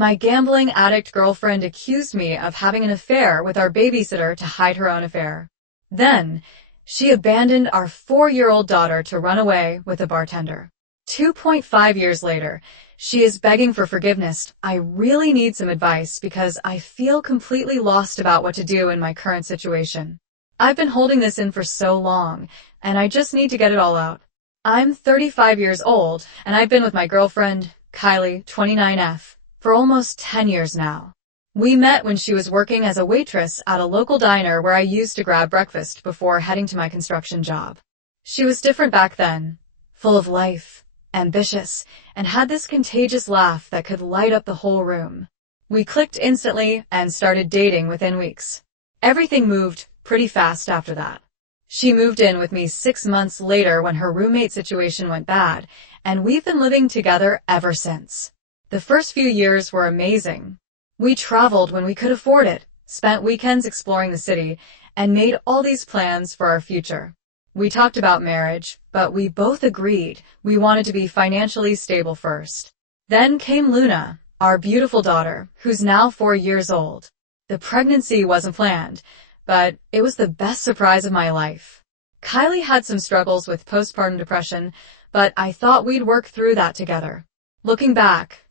My gambling addict girlfriend accused me of having an affair with our babysitter to hide her own affair. Then, she abandoned our 4-year-old daughter to run away with a bartender. 2.5 years later, she is begging for forgiveness. I really need some advice because I feel completely lost about what to do in my current situation. I've been holding this in for so long, and I just need to get it all out. I'm 35 years old, and I've been with my girlfriend, Kylie, 29F, for almost 10 years now. We met when she was working as a waitress at a local diner where I used to grab breakfast before heading to my construction job. She was different back then, full of life, ambitious, and had this contagious laugh that could light up the whole room. We clicked instantly and started dating within weeks. Everything moved pretty fast after that. She moved in with me 6 months later when her roommate situation went bad, and we've been living together ever since. The first few years were amazing. We traveled when we could afford it, spent weekends exploring the city, and made all these plans for our future. We talked about marriage, but we both agreed we wanted to be financially stable first. Then came Luna, our beautiful daughter, who's now 4 years old. The pregnancy wasn't planned, but it was the best surprise of my life. Kylie had some struggles with postpartum depression, but I thought we'd work through that together. Looking back,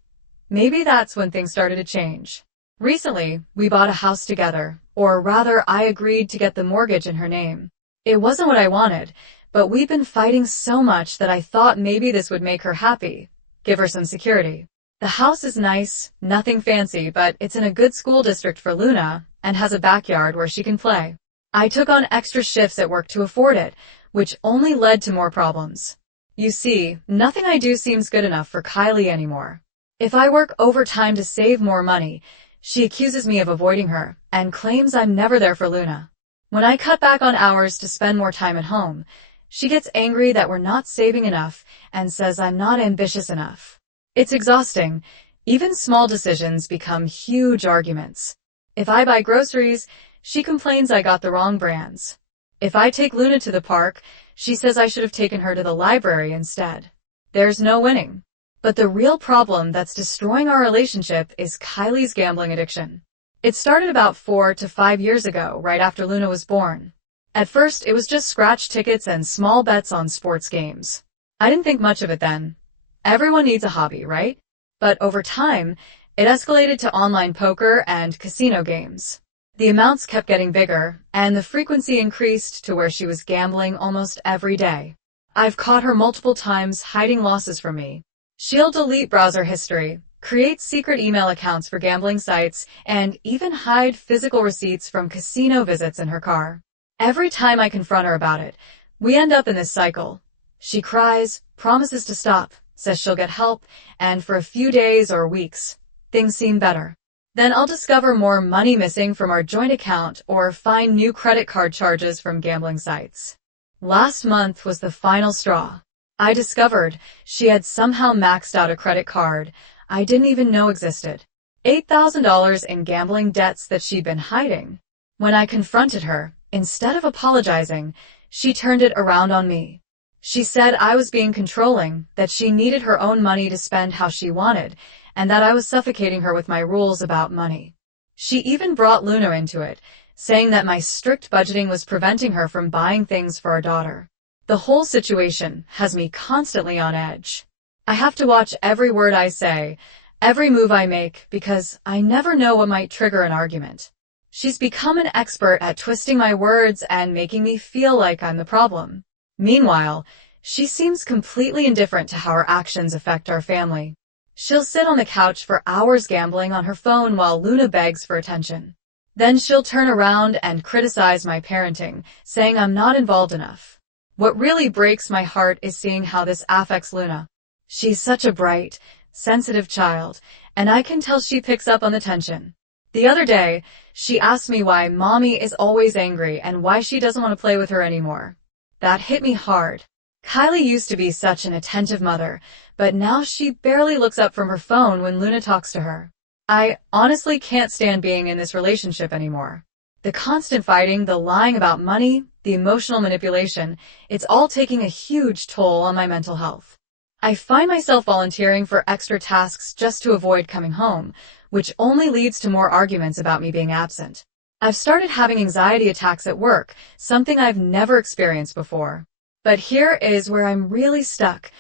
maybe that's when things started to change. Recently, we bought a house together, or rather I agreed to get the mortgage in her name. It wasn't what I wanted, but we've been fighting so much that I thought maybe this would make her happy, give her some security. The house is nice, nothing fancy, but it's in a good school district for Luna, and has a backyard where she can play. I took on extra shifts at work to afford it, which only led to more problems. You see, nothing I do seems good enough for Kylie anymore. If I work overtime to save more money, she accuses me of avoiding her, and claims I'm never there for Luna. When I cut back on hours to spend more time at home, she gets angry that we're not saving enough and says I'm not ambitious enough. It's exhausting. Even small decisions become huge arguments. If I buy groceries, she complains I got the wrong brands. If I take Luna to the park, she says I should have taken her to the library instead. There's no winning. But the real problem that's destroying our relationship is Kylie's gambling addiction. It started about 4 to 5 years ago, right after Luna was born. At first, it was just scratch tickets and small bets on sports games. I didn't think much of it then. Everyone needs a hobby, right? But over time, it escalated to online poker and casino games. The amounts kept getting bigger, and the frequency increased to where she was gambling almost every day. I've caught her multiple times hiding losses from me. She'll delete browser history, create secret email accounts for gambling sites, and even hide physical receipts from casino visits in her car. Every time I confront her about it, we end up in this cycle. She cries, promises to stop, says she'll get help, and for a few days or weeks, things seem better. Then I'll discover more money missing from our joint account or find new credit card charges from gambling sites. Last month was the final straw. I discovered she had somehow maxed out a credit card I didn't even know existed. $8,000 in gambling debts that she'd been hiding. When I confronted her, instead of apologizing, she turned it around on me. She said I was being controlling, that she needed her own money to spend how she wanted, and that I was suffocating her with my rules about money. She even brought Luna into it, saying that my strict budgeting was preventing her from buying things for our daughter. The whole situation has me constantly on edge. I have to watch every word I say, every move I make, because I never know what might trigger an argument. She's become an expert at twisting my words and making me feel like I'm the problem. Meanwhile, she seems completely indifferent to how her actions affect our family. She'll sit on the couch for hours gambling on her phone while Luna begs for attention. Then she'll turn around and criticize my parenting, saying I'm not involved enough. What really breaks my heart is seeing how this affects Luna. She's such a bright, sensitive child, and I can tell she picks up on the tension. The other day, she asked me why Mommy is always angry and why she doesn't want to play with her anymore. That hit me hard. Kylie used to be such an attentive mother, but now she barely looks up from her phone when Luna talks to her. I honestly can't stand being in this relationship anymore. The constant fighting, the lying about money, the emotional manipulation, it's all taking a huge toll on my mental health. I find myself volunteering for extra tasks just to avoid coming home, which only leads to more arguments about me being absent. I've started having anxiety attacks at work, something I've never experienced before. But here is where I'm really stuck.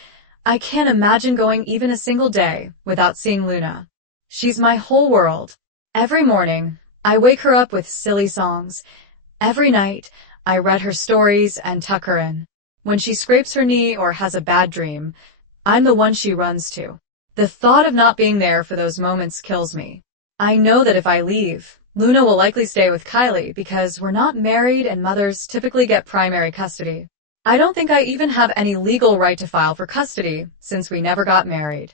I can't imagine going even a single day without seeing Luna. She's my whole world. Every morning, I wake her up with silly songs. Every night, I read her stories and tuck her in. When she scrapes her knee or has a bad dream, I'm the one she runs to. The thought of not being there for those moments kills me. I know that if I leave, Luna will likely stay with Kylie because we're not married and mothers typically get primary custody. I don't think I even have any legal right to file for custody since we never got married.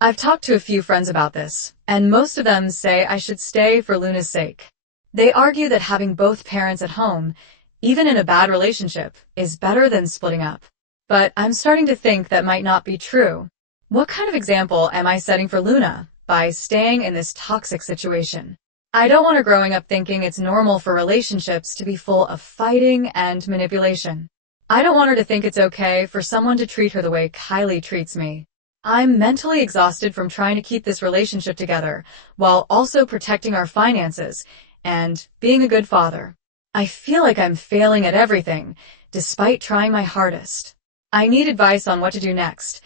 I've talked to a few friends about this, and most of them say I should stay for Luna's sake. They argue that having both parents at home, even in a bad relationship, is better than splitting up. But I'm starting to think that might not be true. What kind of example am I setting for Luna by staying in this toxic situation? I don't want her growing up thinking it's normal for relationships to be full of fighting and manipulation. I don't want her to think it's okay for someone to treat her the way Kylie treats me. I'm mentally exhausted from trying to keep this relationship together while also protecting our finances and being a good father. I feel like I'm failing at everything, despite trying my hardest. I need advice on what to do next.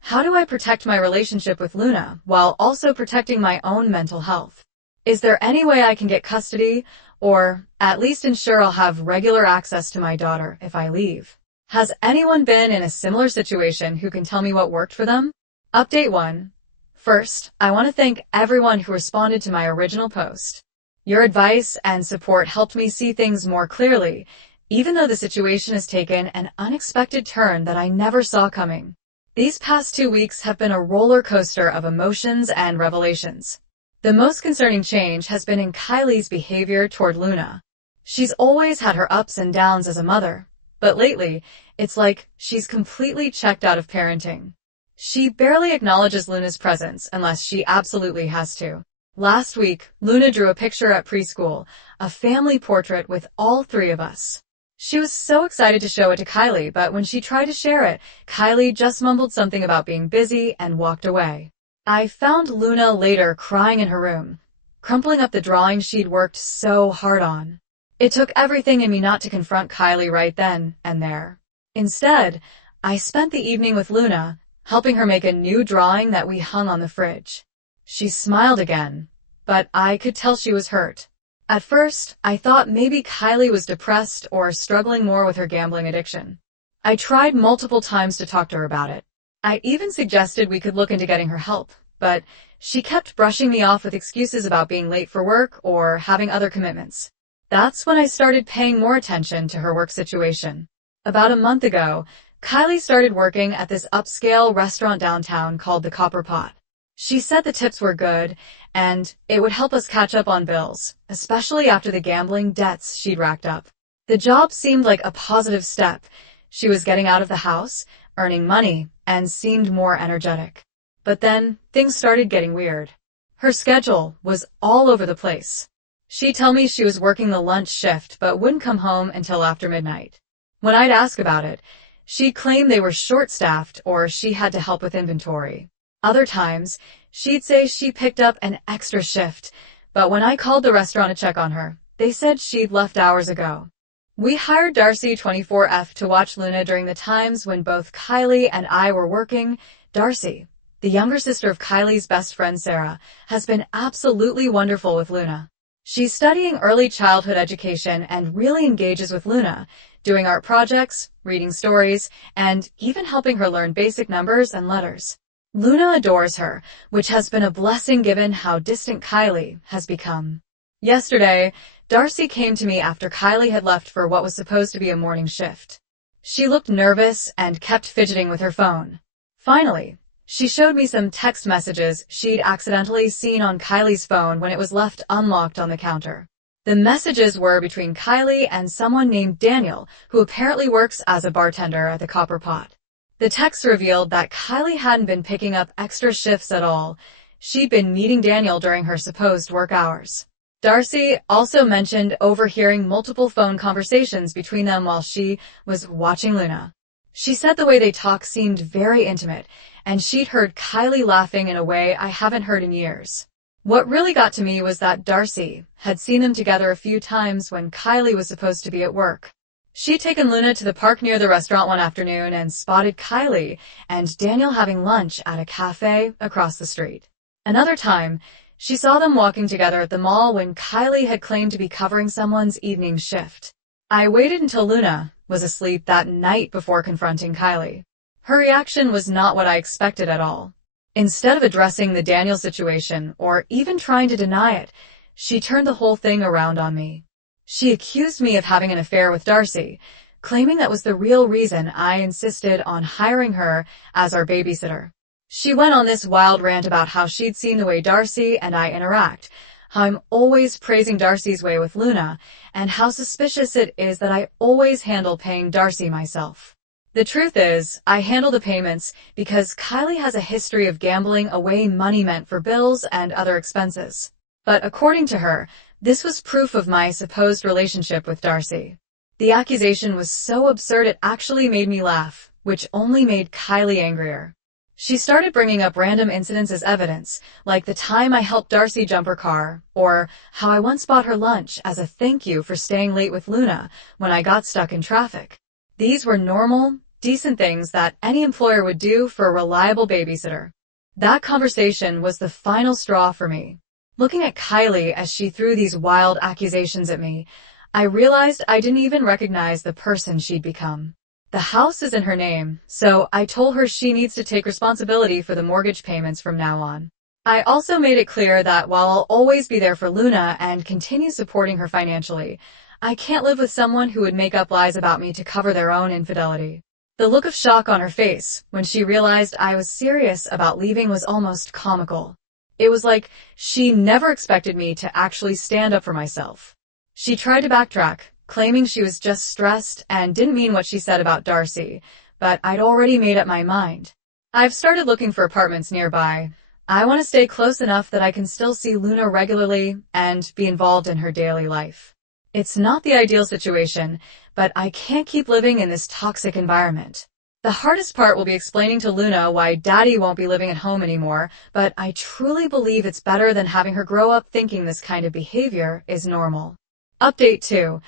How do I protect my relationship with Luna while also protecting my own mental health? Is there any way I can get custody, or at least ensure I'll have regular access to my daughter if I leave? Has anyone been in a similar situation who can tell me what worked for them? Update 1. First, I want to thank everyone who responded to my original post. Your advice and support helped me see things more clearly, even though the situation has taken an unexpected turn that I never saw coming. These past 2 weeks have been a roller coaster of emotions and revelations. The most concerning change has been in Kylie's behavior toward Luna. She's always had her ups and downs as a mother, but lately, it's like she's completely checked out of parenting. She barely acknowledges Luna's presence unless she absolutely has to. Last week, Luna drew a picture at preschool, a family portrait with all 3 of us. She was so excited to show it to Kylie, but when she tried to share it, Kylie just mumbled something about being busy and walked away. I found Luna later crying in her room, crumpling up the drawing she'd worked so hard on. It took everything in me not to confront Kylie right then and there. Instead, I spent the evening with Luna, helping her make a new drawing that we hung on the fridge. She smiled again, but I could tell she was hurt. At first, I thought maybe Kylie was depressed or struggling more with her gambling addiction. I tried multiple times to talk to her about it. I even suggested we could look into getting her help, but she kept brushing me off with excuses about being late for work or having other commitments. That's when I started paying more attention to her work situation. About a month ago, Kylie started working at this upscale restaurant downtown called the Copper Pot. She said the tips were good, and it would help us catch up on bills, especially after the gambling debts she'd racked up. The job seemed like a positive step. She was getting out of the house, earning money, and seemed more energetic. But then, things started getting weird. Her schedule was all over the place. She'd tell me she was working the lunch shift but wouldn't come home until after midnight. When I'd ask about it, she'd claim they were short-staffed or she had to help with inventory. Other times, she'd say she picked up an extra shift, but when I called the restaurant to check on her, they said she'd left hours ago. We hired Darcy 24F to watch Luna during the times when both Kylie and I were working. Darcy, the younger sister of Kylie's best friend Sarah, has been absolutely wonderful with Luna. She's studying early childhood education and really engages with Luna, doing art projects, reading stories, and even helping her learn basic numbers and letters. Luna adores her, which has been a blessing given how distant Kylie has become. Yesterday, Darcy came to me after Kylie had left for what was supposed to be a morning shift. She looked nervous and kept fidgeting with her phone. Finally, she showed me some text messages she'd accidentally seen on Kylie's phone when it was left unlocked on the counter. The messages were between Kylie and someone named Daniel, who apparently works as a bartender at the Copper Pot. The text revealed that Kylie hadn't been picking up extra shifts at all. She'd been meeting Daniel during her supposed work hours. Darcy also mentioned overhearing multiple phone conversations between them while she was watching Luna. She said the way they talked seemed very intimate, and she'd heard Kylie laughing in a way I haven't heard in years. What really got to me was that Darcy had seen them together a few times when Kylie was supposed to be at work. She'd taken Luna to the park near the restaurant one afternoon and spotted Kylie and Daniel having lunch at a cafe across the street. Another time, she saw them walking together at the mall when Kylie had claimed to be covering someone's evening shift. I waited until Luna was asleep that night before confronting Kylie. Her reaction was not what I expected at all. Instead of addressing the Daniel situation or even trying to deny it, she turned the whole thing around on me. She accused me of having an affair with Darcy, claiming that was the real reason I insisted on hiring her as our babysitter. She went on this wild rant about how she'd seen the way Darcy and I interact, how I'm always praising Darcy's way with Luna, and how suspicious it is that I always handle paying Darcy myself. The truth is, I handle the payments because Kylie has a history of gambling away money meant for bills and other expenses. But according to her, this was proof of my supposed relationship with Darcy. The accusation was so absurd it actually made me laugh, which only made Kylie angrier. She started bringing up random incidents as evidence, like the time I helped Darcy jump her car, or how I once bought her lunch as a thank you for staying late with Luna when I got stuck in traffic. These were normal, decent things that any employer would do for a reliable babysitter. That conversation was the final straw for me. Looking at Kylie as she threw these wild accusations at me, I realized I didn't even recognize the person she'd become. The house is in her name, so I told her she needs to take responsibility for the mortgage payments from now on. I also made it clear that while I'll always be there for Luna and continue supporting her financially, I can't live with someone who would make up lies about me to cover their own infidelity. The look of shock on her face when she realized I was serious about leaving was almost comical. It was like she never expected me to actually stand up for myself. She tried to backtrack, claiming she was just stressed and didn't mean what she said about Darcy, but I'd already made up my mind. I've started looking for apartments nearby. I want to stay close enough that I can still see Luna regularly and be involved in her daily life. It's not the ideal situation, but I can't keep living in this toxic environment. The hardest part will be explaining to Luna why Daddy won't be living at home anymore, but I truly believe it's better than having her grow up thinking this kind of behavior is normal. Update 2.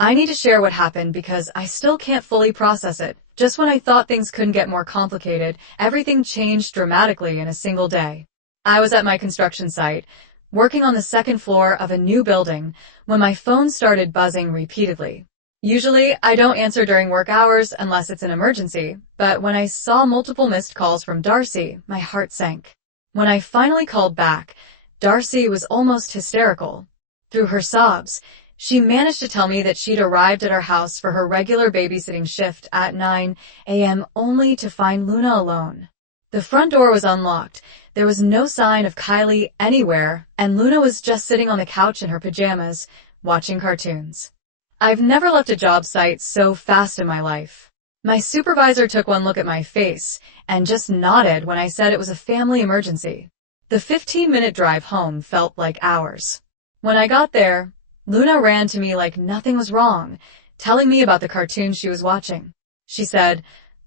I need to share what happened because I still can't fully process it. Just when I thought things couldn't get more complicated, everything changed dramatically in a single day. I was at my construction site, working on the second floor of a new building, when my phone started buzzing repeatedly. Usually, I don't answer during work hours unless it's an emergency, but when I saw multiple missed calls from Darcy, my heart sank. When I finally called back, Darcy was almost hysterical. Through her sobs, she managed to tell me that she'd arrived at our house for her regular babysitting shift at 9 a.m. only to find Luna alone. The front door was unlocked, there was no sign of Kylie anywhere, and Luna was just sitting on the couch in her pajamas, watching cartoons. I've never left a job site so fast in my life. My supervisor took one look at my face and just nodded when I said it was a family emergency. The 15-minute drive home felt like hours. When I got there, Luna ran to me like nothing was wrong, telling me about the cartoon she was watching. She said,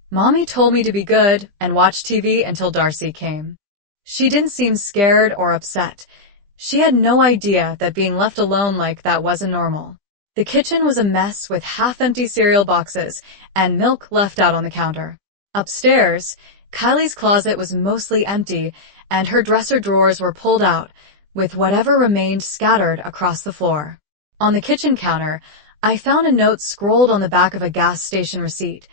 "Mommy told me to be good and watch TV until Darcy came." She didn't seem scared or upset. She had no idea that being left alone like that wasn't normal. The kitchen was a mess with half-empty cereal boxes and milk left out on the counter. Upstairs, Kylie's closet was mostly empty and her dresser drawers were pulled out, with whatever remained scattered across the floor. On the kitchen counter, I found a note scrolled on the back of a gas station receipt.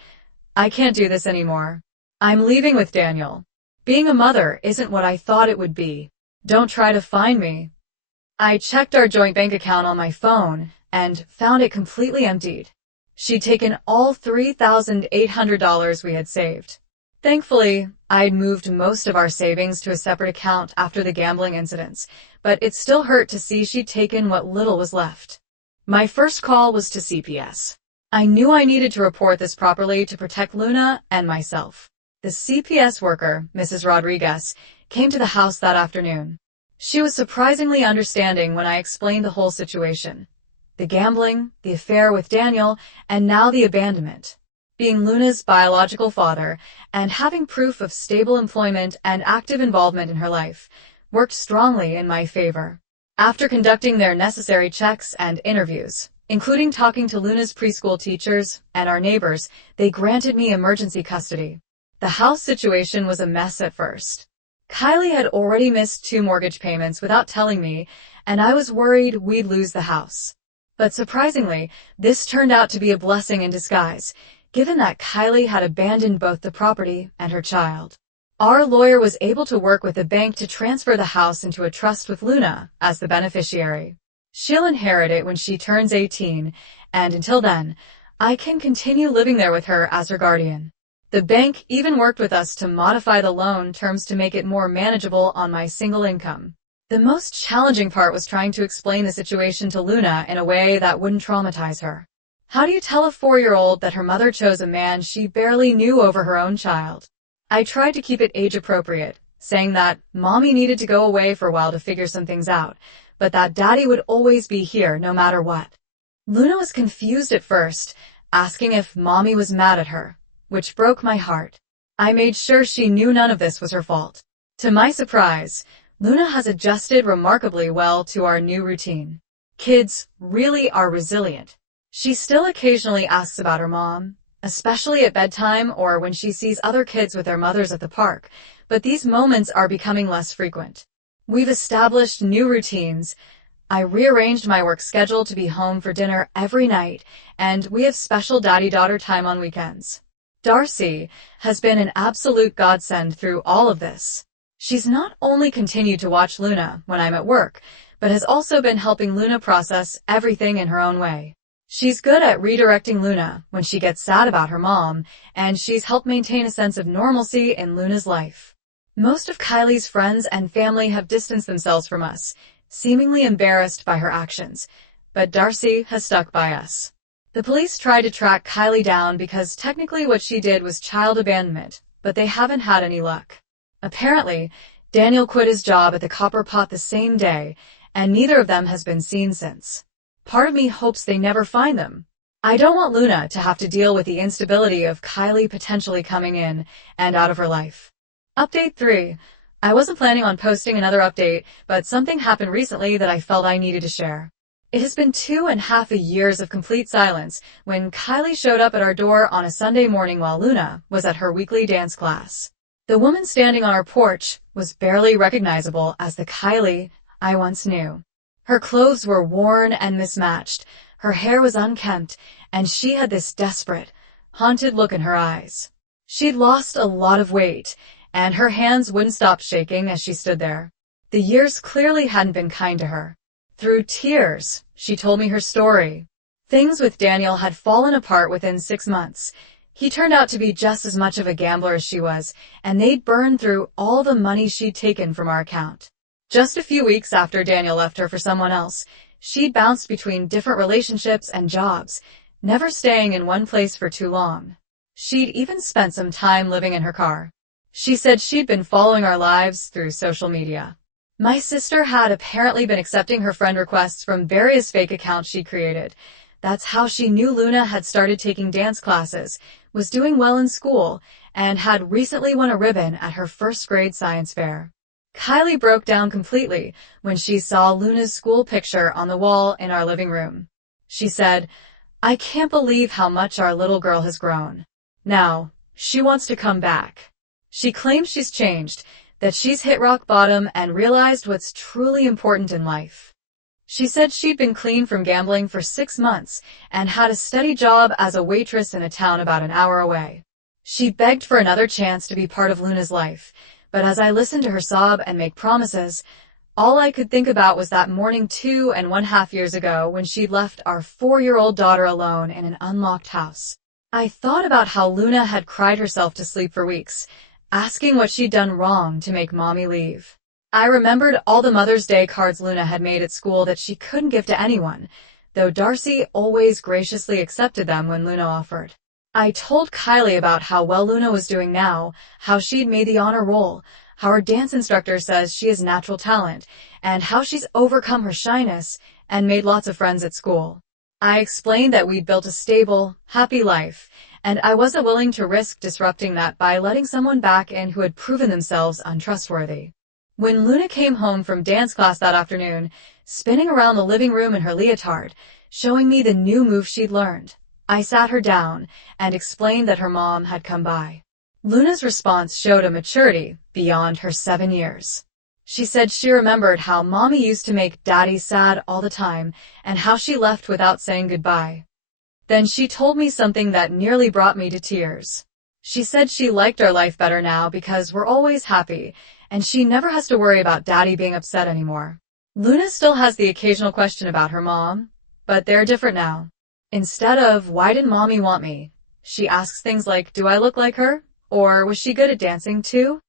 "I can't do this anymore. I'm leaving with Daniel. Being a mother isn't what I thought it would be. Don't try to find me." I checked our joint bank account on my phone and found it completely emptied. She'd taken all $3,800 we had saved. Thankfully, I'd moved most of our savings to a separate account after the gambling incidents, but it still hurt to see she'd taken what little was left. My first call was to CPS. I knew I needed to report this properly to protect Luna and myself. The CPS worker, Mrs. Rodriguez, came to the house that afternoon. She was surprisingly understanding when I explained the whole situation. The gambling, the affair with Daniel, and now the abandonment. Being Luna's biological father and having proof of stable employment and active involvement in her life, worked strongly in my favor. After conducting their necessary checks and interviews, including talking to Luna's preschool teachers and our neighbors, they granted me emergency custody. The house situation was a mess at first. Kylie had already missed 2 mortgage payments without telling me, and I was worried we'd lose the house. But surprisingly, this turned out to be a blessing in disguise, given that Kylie had abandoned both the property and her child. Our lawyer was able to work with the bank to transfer the house into a trust with Luna as the beneficiary. She'll inherit it when she turns 18, and until then, I can continue living there with her as her guardian. The bank even worked with us to modify the loan terms to make it more manageable on my single income. The most challenging part was trying to explain the situation to Luna in a way that wouldn't traumatize her. How do you tell a 4-year-old that her mother chose a man she barely knew over her own child? I tried to keep it age-appropriate, saying that Mommy needed to go away for a while to figure some things out, but that Daddy would always be here no matter what. Luna was confused at first, asking if Mommy was mad at her, which broke my heart. I made sure she knew none of this was her fault. To my surprise, Luna has adjusted remarkably well to our new routine. Kids really are resilient. She still occasionally asks about her mom, especially at bedtime or when she sees other kids with their mothers at the park, but these moments are becoming less frequent. We've established new routines. I rearranged my work schedule to be home for dinner every night, and we have special daddy-daughter time on weekends. Darcy has been an absolute godsend through all of this. She's not only continued to watch Luna when I'm at work, but has also been helping Luna process everything in her own way. She's good at redirecting Luna when she gets sad about her mom, and she's helped maintain a sense of normalcy in Luna's life. Most of Kylie's friends and family have distanced themselves from us, seemingly embarrassed by her actions, but Darcy has stuck by us. The police tried to track Kylie down because technically what she did was child abandonment, but they haven't had any luck. Apparently, Daniel quit his job at the Copper Pot the same day, and neither of them has been seen since. Part of me hopes they never find them. I don't want Luna to have to deal with the instability of Kylie potentially coming in and out of her life. Update 3. I wasn't planning on posting another update, but something happened recently that I felt I needed to share. It has been 2.5 years of complete silence when Kylie showed up at our door on a Sunday morning while Luna was at her weekly dance class. The woman standing on our porch was barely recognizable as the Kylie I once knew. Her clothes were worn and mismatched, her hair was unkempt, and she had this desperate, haunted look in her eyes. She'd lost a lot of weight, and her hands wouldn't stop shaking as she stood there. The years clearly hadn't been kind to her. Through tears, she told me her story. Things with Daniel had fallen apart within 6 months. He turned out to be just as much of a gambler as she was, and they'd burned through all the money she'd taken from our account. Just a few weeks after Daniel left her for someone else, she'd bounced between different relationships and jobs, never staying in one place for too long. She'd even spent some time living in her car. She said she'd been following our lives through social media. My sister had apparently been accepting her friend requests from various fake accounts she created. That's how she knew Luna had started taking dance classes, was doing well in school, and had recently won a ribbon at her first grade science fair. Kylie broke down completely when she saw Luna's school picture on the wall in our living room. She said, "I can't believe how much our little girl has grown. Now, she wants to come back." She claims she's changed, that she's hit rock bottom and realized what's truly important in life. She said she'd been clean from gambling for 6 months and had a steady job as a waitress in a town about an hour away. She begged for another chance to be part of Luna's life, but as I listened to her sob and make promises, all I could think about was that morning 2.5 years ago when she'd left our 4-year-old daughter alone in an unlocked house. I thought about how Luna had cried herself to sleep for weeks, asking what she'd done wrong to make Mommy leave. I remembered all the Mother's Day cards Luna had made at school that she couldn't give to anyone, though Darcy always graciously accepted them when Luna offered. I told Kylie about how well Luna was doing now, how she'd made the honor roll, how her dance instructor says she has natural talent, and how she's overcome her shyness and made lots of friends at school. I explained that we'd built a stable, happy life, and I wasn't willing to risk disrupting that by letting someone back in who had proven themselves untrustworthy. When Luna came home from dance class that afternoon, spinning around the living room in her leotard, showing me the new move she'd learned, I sat her down and explained that her mom had come by. Luna's response showed a maturity beyond her 7 years. She said she remembered how Mommy used to make Daddy sad all the time and how she left without saying goodbye. Then she told me something that nearly brought me to tears. She said she liked our life better now because we're always happy, and she never has to worry about Daddy being upset anymore. Luna still has the occasional question about her mom, but they're different now. Instead of, "Why didn't Mommy want me?" she asks things like, "Do I look like her?" Or, "Was she good at dancing too?"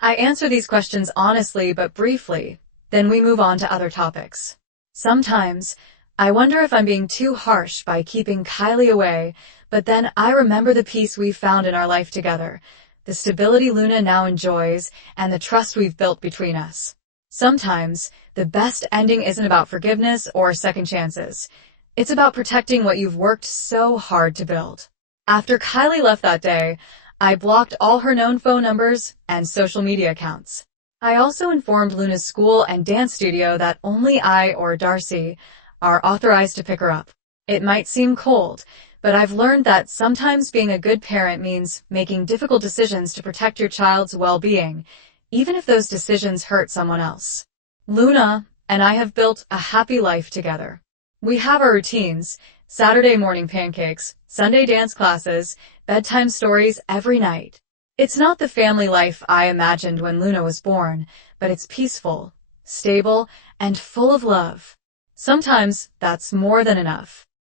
I answer these questions honestly but briefly, then we move on to other topics. Sometimes, I wonder if I'm being too harsh by keeping Kylie away, but then I remember the peace we've found in our life together, the stability Luna now enjoys, and the trust we've built between us. Sometimes, the best ending isn't about forgiveness or second chances. It's about protecting what you've worked so hard to build. After Kylie left that day, I blocked all her known phone numbers and social media accounts. I also informed Luna's school and dance studio that only I or Darcy are authorized to pick her up. It might seem cold, but I've learned that sometimes being a good parent means making difficult decisions to protect your child's well-being, even if those decisions hurt someone else. Luna and I have built a happy life together. We have our routines: Saturday morning pancakes, Sunday dance classes, bedtime stories every night. It's not the family life I imagined when Luna was born, but it's peaceful, stable, and full of love. Sometimes that's more than enough.